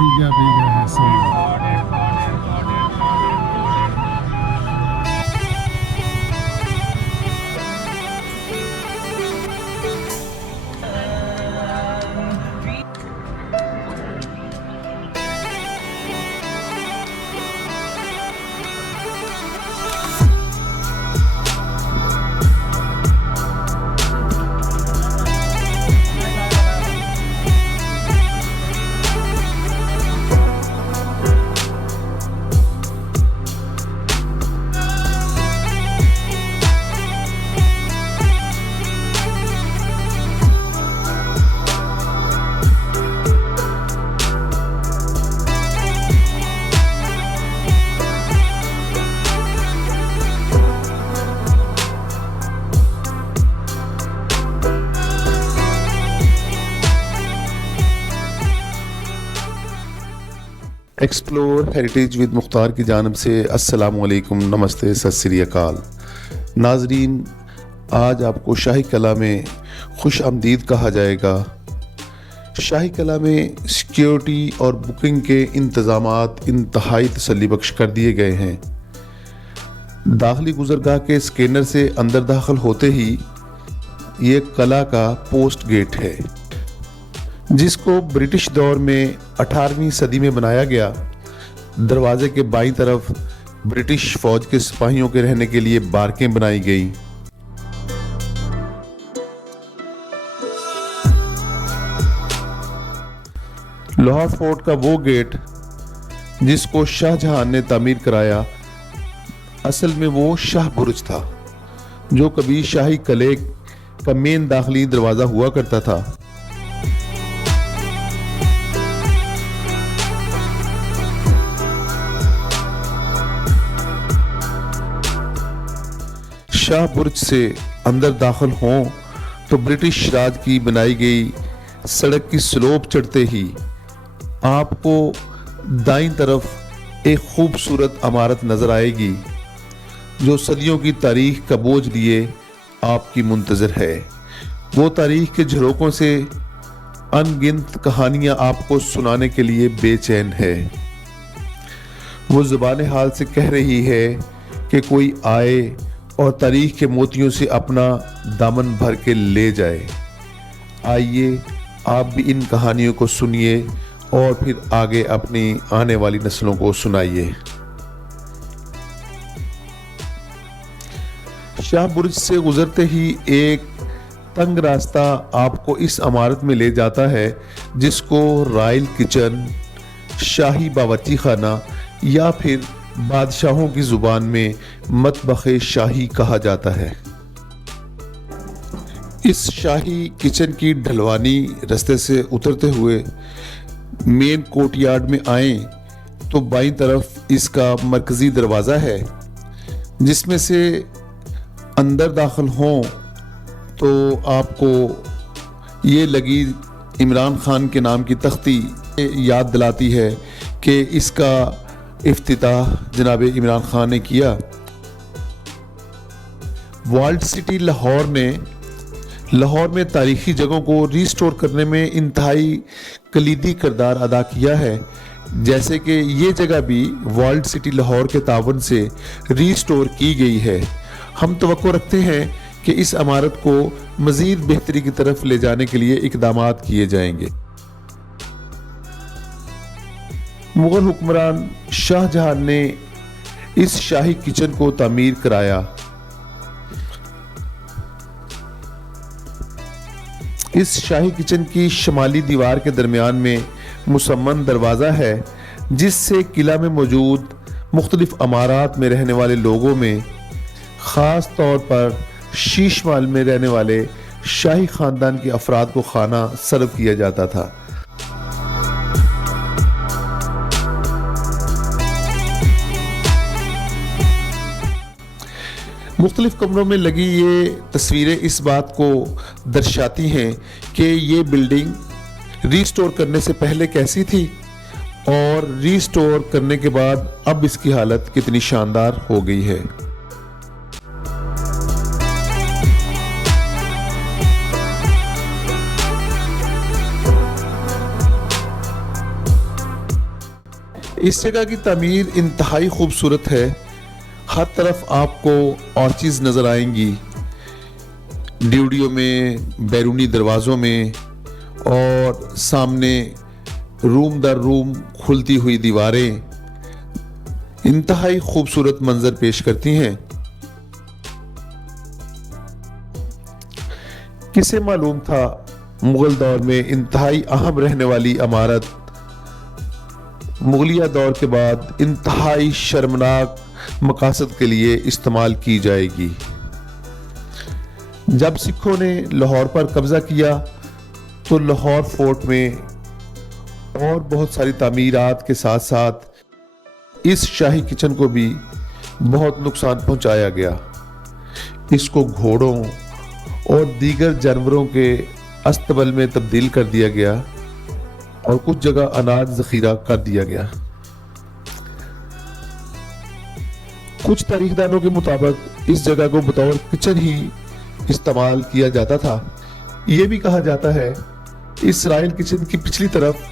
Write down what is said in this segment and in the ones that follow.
भीगा है सब। एक्सप्लोर हेरिटेज विद मुख्तार की जानब से अस्सलामु अलैकुम, नमस्ते, सत श्री अकाल। नाजरीन, आज आपको शाही कला में खुश आमदीद कहा जाएगा। शाही कला में सिक्योरिटी और बुकिंग के इंतज़ामात इंतहाई तसल्ली बख्श कर दिए गए हैं। दाखिली गुजरगाह के स्कैनर से अंदर दाखिल होते ही ये कला का पोस्ट गेट है, जिसको ब्रिटिश दौर में 18वीं सदी में बनाया गया। दरवाजे के बाईं तरफ ब्रिटिश फौज के सिपाहियों के रहने के लिए बारकें बनाई गई। लाहौर फोर्ट का वो गेट जिसको शाहजहां ने तामीर कराया, असल में वो शाह बुर्ज था, जो कभी शाही किले का मेन दाखिली दरवाज़ा हुआ करता था। शाह बुर्ज से अंदर दाखिल हों तो ब्रिटिश राज की बनाई गई सड़क की स्लोप चढ़ते ही आपको दाईं तरफ एक खूबसूरत इमारत नज़र आएगी, जो सदियों की तारीख का बोझ लिए आपकी मुंतज़र है। वो तारीख के झरोकों से अनगिनत कहानियाँ आपको सुनाने के लिए बेचैन है। वो ज़ुबान हाल से कह रही है कि कोई आए और तारीख के मोतियों से अपना दामन भर के ले जाए। आइए आप भी इन कहानियों को सुनिए और फिर आगे अपनी आने वाली नस्लों को सुनाइए। शाह बुर्ज से गुजरते ही एक तंग रास्ता आपको इस इमारत में ले जाता है, जिसको रॉयल किचन, शाही बावर्ची खाना या फिर बादशाहों की जुबान में मतबखे शाही कहा जाता है। इस शाही किचन की ढलवानी रास्ते से उतरते हुए मेन कोर्टयार्ड में आए तो बाईं तरफ इसका मरकजी दरवाज़ा है, जिसमें से अंदर दाखिल हों तो आपको ये लगी इमरान खान के नाम की तख्ती याद दिलाती है कि इसका इफ्तिताह जनाब इमरान खान ने किया। वर्ल्ड सिटी लाहौर ने लाहौर में तारीखी जगहों को रीस्टोर करने में इंतहाई कलीदी किरदार अदा किया है, जैसे कि ये जगह भी वर्ल्ड सिटी लाहौर के तावन से रीस्टोर की गई है। हम तवक्को रखते हैं कि इस इमारत को मज़ीद बेहतरी की तरफ ले जाने के लिए इक़दामात किए जाएंगे। मुगल हुक्मरान शाहजहां ने इस शाही किचन को तामीर कराया। इस शाही किचन की शमाली दीवार के दरमियान में मुसम्मन दरवाज़ा है, जिससे किला में मौजूद मुख्तलिफ अमारात में रहने वाले लोगों में, ख़ास तौर पर शीश महल में रहने वाले शाही ख़ानदान के अफराद को खाना सर्व किया जाता था। मुख्तलिफ कमरों में लगी ये तस्वीरें इस बात को दर्शाती हैं कि ये बिल्डिंग रीस्टोर करने से पहले कैसी थी और रीस्टोर करने के बाद अब इसकी हालत कितनी शानदार हो गई है। इस जगह की तामीर इंतहाई खूबसूरत है। हर तरफ आपको आर्चेस नज़र आएंगी, ड्यूडियो में, बैरूनी दरवाज़ों में, और सामने रूम दर रूम खुलती हुई दीवारें इंतहाई खूबसूरत मंजर पेश करती हैं। किसे मालूम था मुगल दौर में इंतहाई अहम रहने वाली इमारत मुगलिया दौर के बाद इंतहाई शर्मनाक मकासद के लिए इस्तेमाल की जाएगी। जब सिखों ने लाहौर पर कब्जा किया तो लाहौर फोर्ट में और बहुत सारी तामीरात के साथ साथ इस शाही किचन को भी बहुत नुकसान पहुंचाया गया। इसको घोड़ों और दीगर जानवरों के अस्तबल में तब्दील कर दिया गया और कुछ जगह अनाज जखीरा कर दिया गया। कुछ तारीखदानों के मुताबिक इस जगह को बतौर किचन ही इस्तेमाल किया जाता था। यह भी कहा जाता है इस रॉयल किचन की पिछली तरफ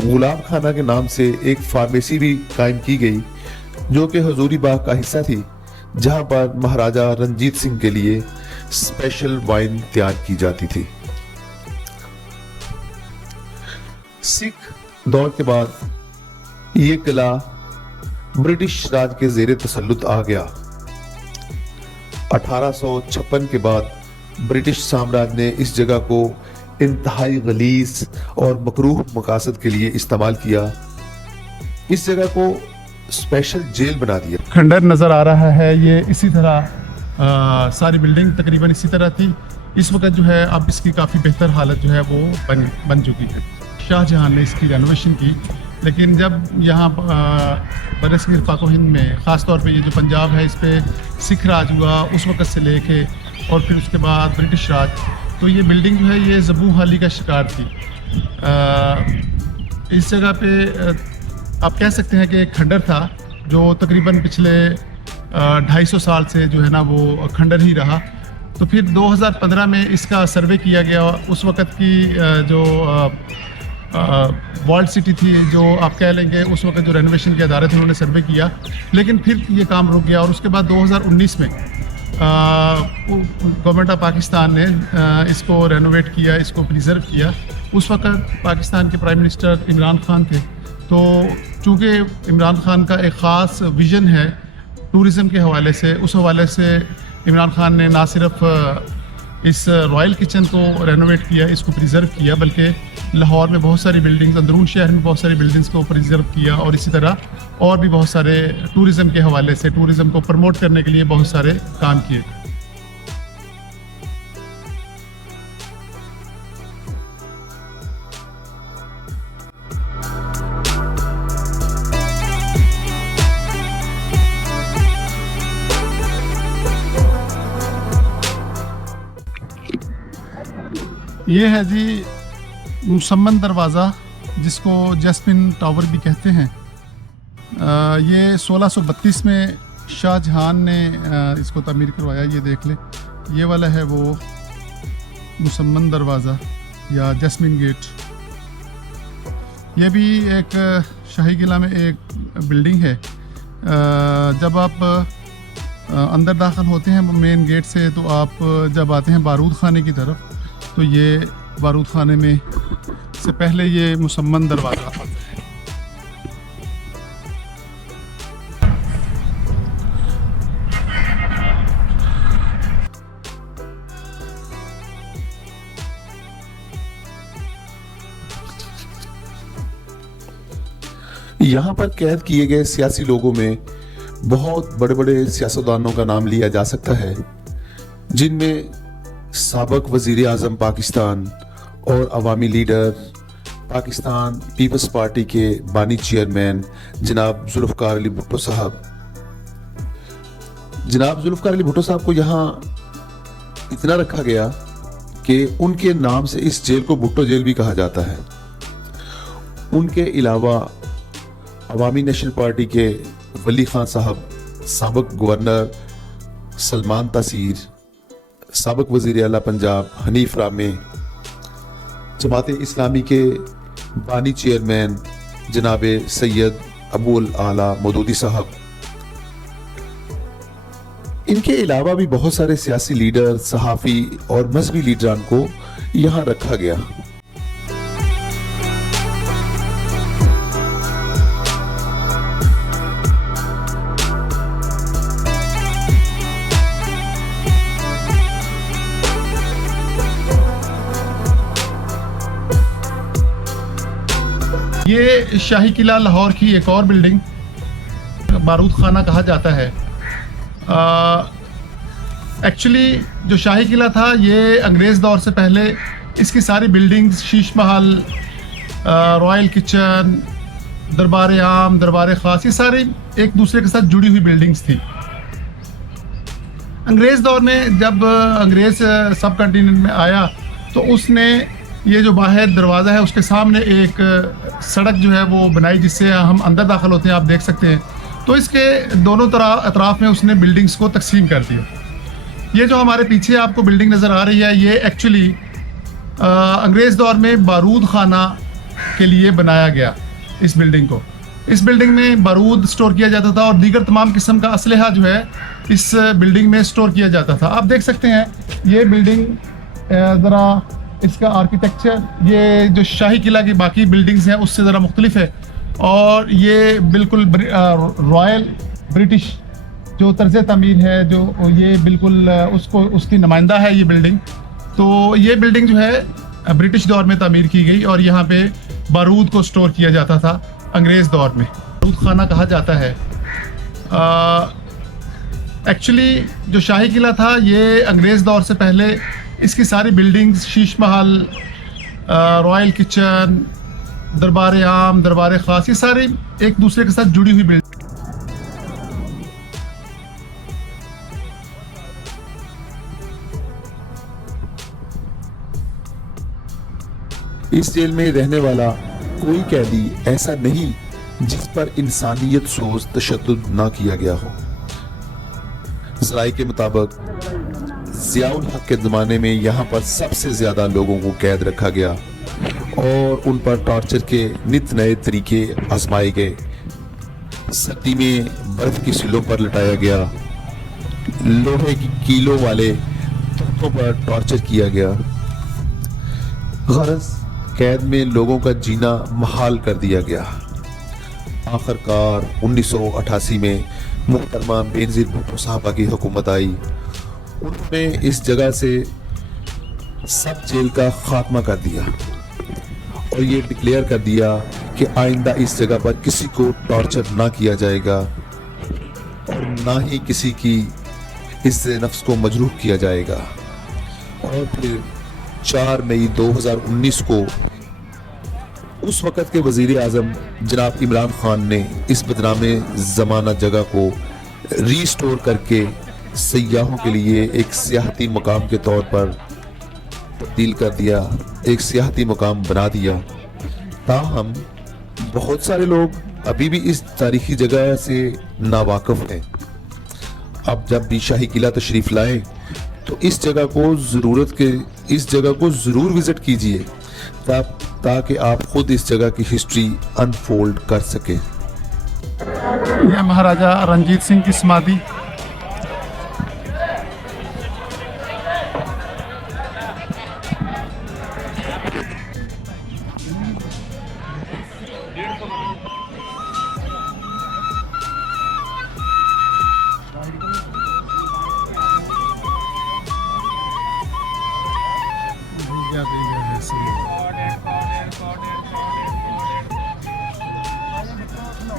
गुलाम खाना के नाम से एक फार्मेसी भी कायम की गई, जो कि हजूरी बाग का हिस्सा थी, जहां पर महाराजा रंजीत सिंह के लिए स्पेशल वाइन तैयार की जाती थी। सिख दौर के बाद ये किला ब्रिटिश राज के जेर तसल्लुत आ गया। 1856 के बाद ब्रिटिश साम्राज्य ने इस जगह को इंतहाई गलीज और मकरूह मकासद के लिए इस्तेमाल किया। इस जगह को स्पेशल जेल बना दिया। खंडर नज़र आ रहा है, ये इसी तरह सारी बिल्डिंग तकरीबन इसी तरह थी। इस वक्त जो है अब इसकी काफ़ी बेहतर हालत जो है वो बन चुकी है। शाहजहां ने इसकी रेनोवेशन की, लेकिन जब यहाँ बरसगीर पाको हिंद में ख़ास तौर पे ये जो पंजाब है इस पर सिख राज हुआ, उस वक़्त से लेके और फिर उसके बाद ब्रिटिश राज, तो ये बिल्डिंग जो है ये ज़बू हाली का शिकार थी। इस जगह पे आप कह सकते हैं कि एक खंडर था जो तकरीबन पिछले 250 साल से जो है ना वो खंडर ही रहा। तो फिर 2015 में इसका सर्वे किया गया। उस वक़्त की जो वर्ल्ड सिटी थी, जो आप कह लेंगे उस वक्त जो रेनोवेशन के अदारे थे, उन्होंने सर्वे किया, लेकिन फिर ये काम रुक गया। और उसके बाद 2019 में गवर्नमेंट ऑफ पाकिस्तान ने इसको रेनोवेट किया, इसको प्रिजर्व किया। उस वक्त पाकिस्तान के प्राइम मिनिस्टर इमरान खान थे। तो चूँकि इमरान खान का एक ख़ास विज़न है टूरिज़म के हवाले से, उस हवाले से इमरान खान ने ना सिर्फ इस रॉयल किचन को रेनोवेट किया, इसको प्रिजर्व किया, बल्कि लाहौर में बहुत सारी बिल्डिंग्स, अंदरून शहर में बहुत सारी बिल्डिंग्स को प्रिजर्व किया, और इसी तरह और भी बहुत सारे टूरिज़म के हवाले से, टूरिज़म को प्रमोट करने के लिए बहुत सारे काम किए। ये है जी मुसम्मन दरवाज़ा, जिसको जैस्मिन टावर भी कहते हैं। ये 1632 में शाहजहां ने इसको तामीर करवाया। ये देख लें, ये वाला है वो मुसम्मन दरवाज़ा या जैस्मिन गेट। ये भी एक शाही किला में एक बिल्डिंग है। जब आप अंदर दाखिल होते हैं मेन गेट से, तो आप जब आते हैं बारूद खाने की तरफ, तो ये बारूद खाने में से पहले ये मुसम्मन दरवाज़ा आता है। यहाँ पर कैद किए गए सियासी लोगों में बहुत बड़े बड़े सियासतदानों का नाम लिया जा सकता है, जिनमें साबिक वज़ीर आज़म पाकिस्तान और अवामी लीडर पाकिस्तान पीपल्स पार्टी के बानी चेयरमैन जनाब जुल्फ़िकार अली भुट्टो साहब। जनाब जुल्फ़िकार अली भुट्टो साहब को यहाँ इतना रखा गया कि उनके नाम से इस जेल को भुट्टो जेल भी कहा जाता है। उनके अलावा अवामी नेशनल पार्टी के वली खान साहब, साबिक गवर्नर सलमान तासीर, साबिक वज़ीर आला पंजाब हनीफ रामे, जमात इस्लामी के बानी चेयरमैन जनाब सैयद अबुल आला मौदूदी साहब। इनके अलावा भी बहुत सारे सियासी लीडर, सहाफ़ी और मजहबी लीडरान को यहाँ रखा गया। ये शाही किला लाहौर की एक और बिल्डिंग बारूद खाना कहा जाता है। एक्चुअली जो शाही किला था ये अंग्रेज़ दौर से पहले इसकी सारी buildings, Sheesh Mahal, royal kitchen, दरबार आम, दरबार ख़ास, ये सारी एक दूसरे के साथ जुड़ी हुई बिल्डिंग्स थी। अंग्रेज़ दौर में जब अंग्रेज़ सब कॉन्टिनेंट में आया तो उसने ये जो बाहर दरवाज़ा है उसके सामने एक सड़क जो है वो बनाई जिससे हम अंदर दाखिल होते हैं, आप देख सकते हैं। तो इसके दोनों अतराफ़ में उसने बिल्डिंग्स को तकसीम कर दिया। ये जो हमारे पीछे आपको बिल्डिंग नज़र आ रही है ये एक्चुअली अंग्रेज़ दौर में बारूद खाना के लिए बनाया गया। इस बिल्डिंग को, इस बिल्डिंग में बारूद स्टोर किया जाता था और दीगर तमाम किस्म का असलहा जो है इस बिल्डिंग में स्टोर किया जाता था। आप देख सकते हैं ये बिल्डिंग, ज़रा इसका आर्किटेक्चर, ये जो शाही किला की बाकी बिल्डिंग्स हैं उससे ज़रा मुख्तलिफ है और ये बिल्कुल रॉयल ब्रिटिश जो तर्ज़ तमीर है, जो ये बिल्कुल उसकी नुमाइंदा है ये बिल्डिंग। तो ये बिल्डिंग जो है ब्रिटिश दौर में तामीर की गई और यहाँ पे बारूद को स्टोर किया जाता था अंग्रेज़ दौर में। बारूद खाना कहा जाता है। एक्चुअली जो शाही किला था ये अंग्रेज़ दौर से पहले इसकी सारी buildings, Sheesh Mahal, royal kitchen, दरबार आम, दरबार ख़ास, ये सारी एक दूसरे के साथ जुड़ी हुई बिल्डिंग। इस जेल में रहने वाला कोई कैदी ऐसा नहीं जिस पर इंसानियत सोच तशद्दुद ना किया गया हो। ज़राए के मुताबिक ज़ियाउल हक के ज़माने में यहाँ पर सबसे ज़्यादा लोगों को कैद रखा गया और उन पर टॉर्चर के नित नए तरीके आजमाए गए। सर्दी में बर्फ़ की सिलों पर लटाया गया, लोहे की कीलों वाले तख्तों पर टॉर्चर किया गया। गरज कैद में लोगों का जीना महाल कर दिया गया। आखिरकार 1988 में मुहतरमा बेनज़ीर भुट्टो साहबा की हुकूमत आई। उन्होंने इस जगह से सब जेल का खात्मा कर दिया और ये डिक्लेयर कर दिया कि आइंदा इस जगह पर किसी को टॉर्चर ना किया जाएगा और ना ही किसी की इससे नफ्स को मजरूह किया जाएगा। और फिर 4 मई 2019 को उस वक़्त के वज़ीर आज़म जनाब इमरान खान ने इस बदनामे ज़माना जगह को रीस्टोर करके सयाहों के लिए एक सियाहती मकाम के तौर पर तब्दील कर दिया, एक सियाहती मकाम बना दिया। ताहम बहुत सारे लोग अभी भी इस तारीखी जगह से नावाकिफ़ हैं। अब जब भी शाही किला तशरीफ़ लाएं तो इस जगह को ज़रूर विज़िट कीजिए ताकि आप खुद इस जगह की हिस्ट्री अनफोल्ड कर सकें। यह महाराजा रंजीत सिंह की समाधि।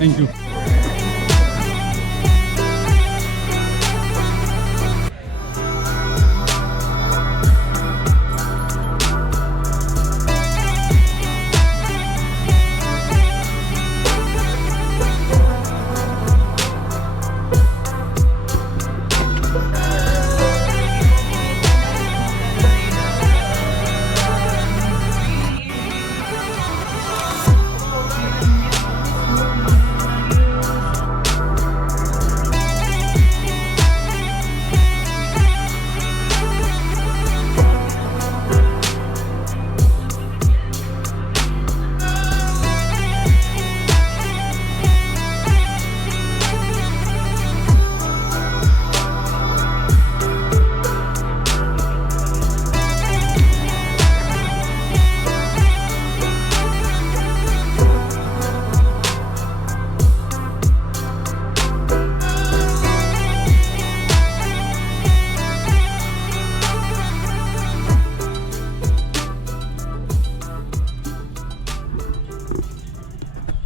Thank you.